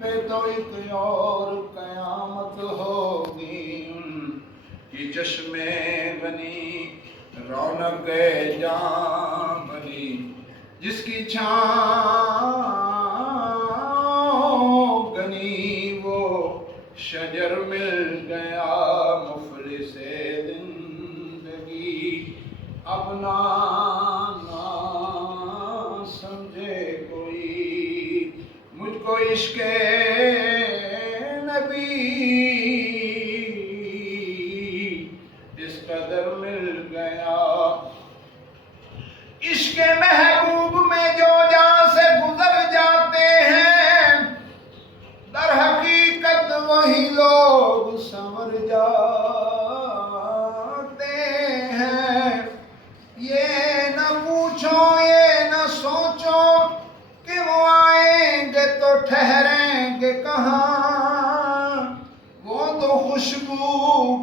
پہ تو ایک اور قیامت ہوگی ان کی چشم بنی رونق جاں بنی جس کی چھاؤں گنی وہ شجر مل گیا مفلس زندگی اب نہ سمجھے کوئی مجھ کو عشق نبی اس قدر مل گیا عشق محبوب میں جو جہاں سے گزر جاتے ہیں در حقیقت وہی لوگ سنور جاتے ہیں یہ نہ پوچھو یہ نہ سوچو کہ وہ آئیں گے تو ٹھہریں گے کہاں وہ تو خوشبو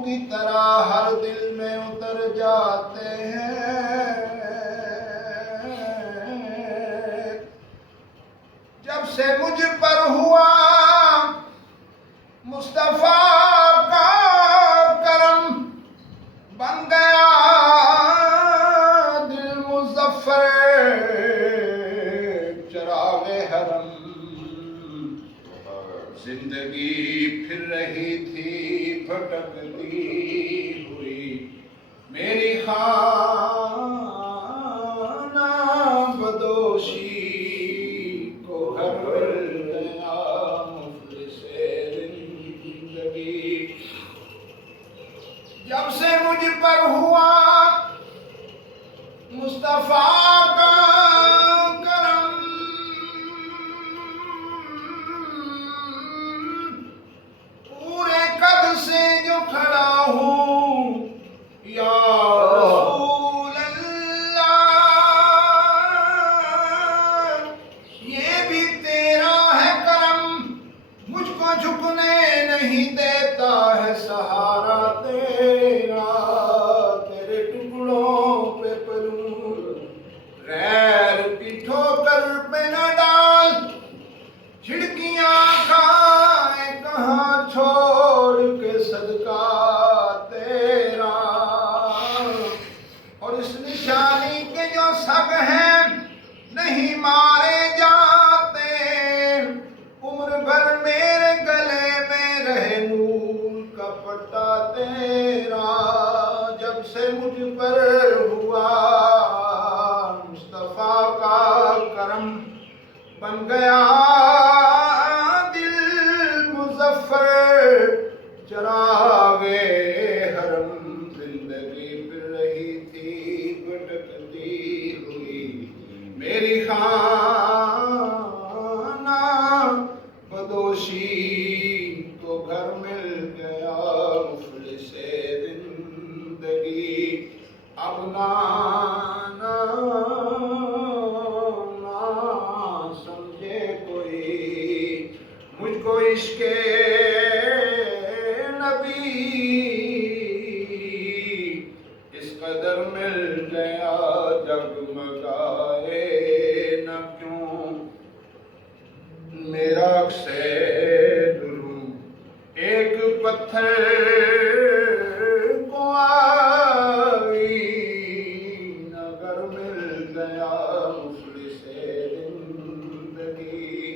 کی طرح ہر دل میں اتر جاتے ہیں جب سے مجھ پر ہوا مصطفیٰ کا کرم بن گیا دل مظفر چراغ حرم زندگی پھر رہی تھی بھٹکتی ہوئی میری خانہ بدوشی کو گھر مل گیا مفلس زندگی جب سے مجھ پر ہوا مصطفیٰ کا کرم پورے قد سے جو کھڑا ہوں یا رسول اللہ یہ بھی تیرا ہے کرم مجھ کو جھکنے نہیں دیتا ہے سہارا تیرا تیرے ٹکڑوں پہ پلوں غیر کی ٹھوکر پہ نہ ڈال چھڑکیاں کھائے کہاں چھوڑ کے صدقہ تیرا اور اس نشانی کے جو سگ ہیں نہیں مارے جاتے عمر بھر میرے گلے میں رہے نور کا پٹا تیرا جب سے مجھ پر ہوا مصطفیٰ کا کرم بن گیا دل مظفر چراغ حرم زندگی پھر رہی تھی بھٹکتی ہوئی میری خانہ بدوشی کو گھر مل گیا مفلس زندگی اب نہ سمجھے کوئی مجھ کو عشق نبی اس قدر مل گیا جگمگائے نہ کیوں میرا سے دلوں ایک پتھر کو آئی نگر مل گیا مفلس زندگی